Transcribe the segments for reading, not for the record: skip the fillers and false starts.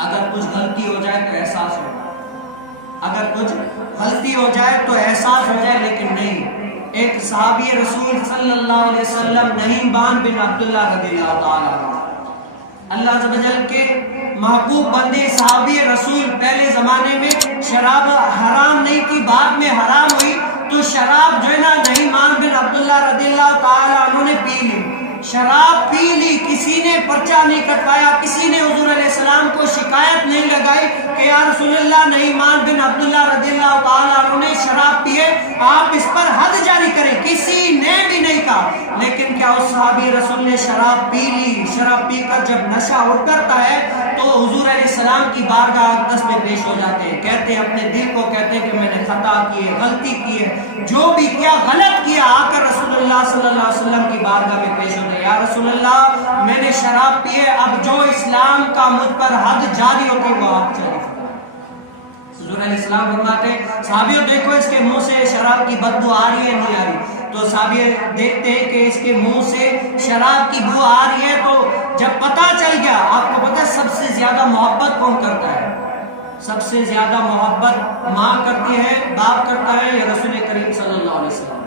اگر کچھ غلطی ہو جائے تو احساس ہو، اگر کچھ غلطی ہو جائے تو احساس ہو جائے، لیکن نہیں۔ ایک صحابی رسول صلی اللہ علیہ وسلم نعمان بن عبداللہ رضی اللہ تعالیٰ عنہ، اللہ عز و جل کے محبوب بندے صحابی رسول، پہلے زمانے میں شراب حرام نہیں تھی، بعد میں حرام ہوئی، تو شراب جو ہے نا نعمان بن عبداللہ رضی اللہ تعالیٰ عنہ نے پی لی، شراب پی لی، کسی نے پرچہ نہیں کٹوایا، کسی نے حضور علیہ السلام کو شکایت نہیں لگائی کہ یا رسول اللہ نعمان بن عبداللہ رضی اللہ تعالیٰ عنہ نے شراب پیے، آپ اس پر حد جاری کریں، کسی نے بھی نہیں کہا۔ لیکن کیا اس صحابی رسول نے شراب پی لی؟ شراب پی کر جب نشہ اترتا ہے تو حضور علیہ السلام کی بارگاہ اقدس میں پیش ہو جاتے ہیں، کہتے ہیں اپنے دل کو، کہتے ہیں کہ میں نے خطا کی ہے، غلطی کی ہے، جو بھی کیا غلط کیا، آ کر رسول اللہ صلی اللہ علیہ وسلم کی بارگاہ میں پیش ہوتے ہیں، یا رسول اللہ میں نے شراب پی ہے، اب جو اسلام کا مجھ پر حد جاری ہوتی وہ آپ جاری فرمائیں۔ حضور علیہ السلام فرماتے ہیں صحابیوں دیکھو اس کے منہ سے شراب کی بدبو آ رہی ہے نہیں آ رہی؟ تو صحابی دیکھتے ہیں کہ اس کے منہ سے شراب کی بو آ رہی ہے، تو جب پتہ چل گیا، آپ کو پتہ ہے سب سے زیادہ محبت کون کرتا ہے؟ سب سے زیادہ محبت ماں کرتی ہے، باپ کرتا ہے، یا رسول کریم صلی اللہ علیہ وسلم؟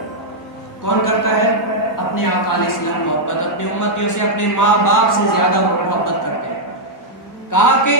کون کرتا ہے؟ اپنے آقا علیہ السلام محبت اپنی امتیوں سے، اپنے ماں باپ سے زیادہ محبت کرتے ہیں۔ کہا کہ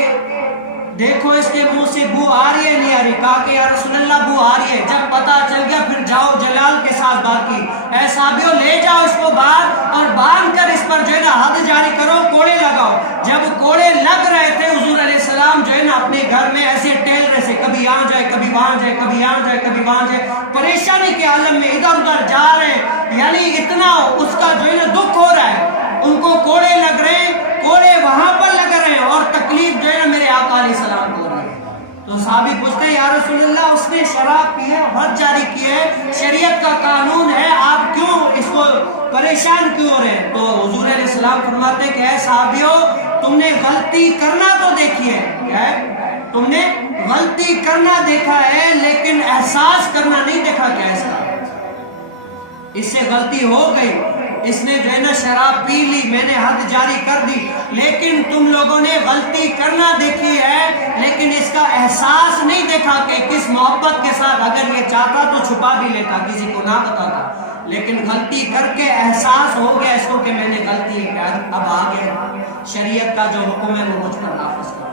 دیکھو اس کے منہ سے بو آ رہی ہے نہیں آ رہی؟ کہا کہ یا رسول اللہ بو آ رہی ہے۔ جب پتہ چل گیا پھر جاؤ جلال کے ساتھ بات کی، اے صحابیوں لے جاؤ اس کو باہر اور باندھ کر اس پر جو ہے نا حد جاری کرو، کوڑے لگاؤ۔ جب کوڑے لگ رہے تھے حضور علیہ السلام جو ہے نا اپنے گھر میں ایسے ٹہل رہے تھے، کبھی یہاں جائے کبھی وہاں جائے، کبھی یہاں جائے کبھی وہاں جائے، پریشانی کے عالم میں ادھر ادھر جا رہے ہیں، یعنی اتنا اس کا جو ہے نا دکھ ہو رہا ہے، ان کو کوڑے لگ رہے ہیں، کوڑے وہاں پر لگ رہے ہیں، اور تکلیف جو ہے نا میرے آقا علیہ السلام کو ہو رہی ہے۔ تو صحابی پوچھتے ہیں یا رسول اللہ اس نے شراب پی ہے، حد جاری کی ہے، شریعت کا قانون ہے، آپ کیوں اس کو پریشان کیوں ہو رہے ہیں؟ تو حضور علیہ السلام فرماتے ہیں کہ اے صحابیوں تم نے غلطی کرنا تو دیکھی ہے، کیا ہے؟ تم نے غلطی کرنا دیکھا ہے لیکن احساس کرنا نہیں دیکھا، کیا اس کا؟ اس سے غلطی ہو گئی، اس نے جو ہے نا شراب پی لی، میں نے حد جاری کر دی، لیکن تم لوگوں نے غلطی کرنا دیکھی ہے لیکن اس کا احساس نہیں دیکھا کہ کس محبت کے ساتھ، اگر یہ چاہتا تو چھپا بھی لیتا، کسی کو نہ بتاتا، لیکن غلطی کر کے احساس ہو گیا اس کو کہ میں نے غلطی ہے، اب آگے شریعت کا جو حکم ہے وہ مجھ پر نافذ کرو۔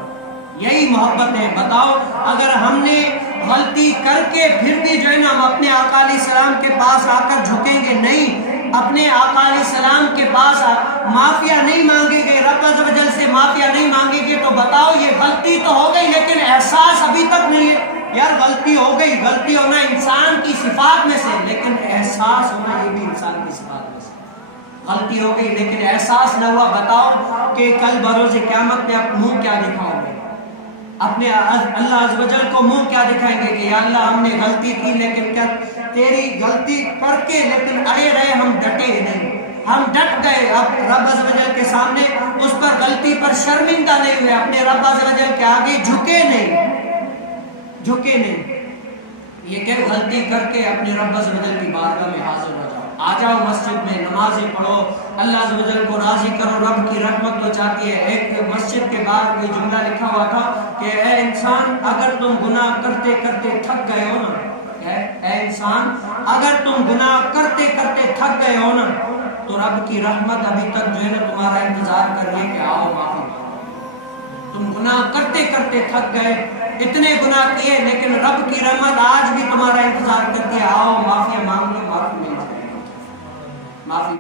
یہی محبت ہے۔ بتاؤ اگر ہم نے غلطی کر کے پھر بھی جو ہے نا ہم اپنے آقا علیہ السلام کے پاس آ کر جھکیں گے نہیں، اپنے آقا علیہ السلام کے پاس معافیا نہیں مانگیں گے، رب عز و جل سے معافیا نہیں مانگیں گے، تو بتاؤ یہ غلطی تو ہو گئی لیکن احساس ابھی تک نہیں ہے۔ یار غلطی ہو گئی، غلطی ہونا انسان کی صفات میں سے، لیکن احساس ہونا یہ بھی انسان کی صفات میں سے۔ غلطی ہو گئی لیکن احساس نہ ہوا، بتاؤ کہ کل بروز قیامت میں آپ منہ کیا دکھاؤ گے؟ اپنے اللہ عز و جل کو منہ کیا دکھائیں گے کہ یا اللہ ہم نے غلطی کی لیکن کیا تیری غلطی کر کے لیکن اڑے رہے، ہم ڈٹے نہیں، ہم ڈٹ گئے، اب رب عز و جل کے سامنے اس پر غلطی پر شرمندہ نہیں ہوئے، اپنے رب عز و جل کے آگے جھکے نہیں، جھکے نہیں۔ یہ کہ غلطی کر کے اپنے رب عز و جل کی بارگاہ میں حاضر ہو جاؤ، آ جاؤ مسجد میں، نمازیں پڑھو، اللہ عز و جل کو راضی کرو، رب کی رحمت تو چاہتی ہے۔ ایک مسجد کے باہر یہ جملہ لکھا ہوا تھا کہ اے انسان اگر تم گناہ کرتے کرتے تھک گئے ہو نا، اے انسان اگر تم گناہ کرتے کرتے تھک گئے ہو نا، تو رب کی رحمت ابھی تک جو ہے نا تمہارا انتظار کر رہی ہے کہ آؤ معافی مانگو۔ تم گناہ کرتے کرتے تھک گئے، اتنے گناہ کیے، لیکن رب کی رحمت آج بھی تمہارا انتظار کرتی ہے، آؤ معافی مانگ لو، معافی مل جائے گی، معافی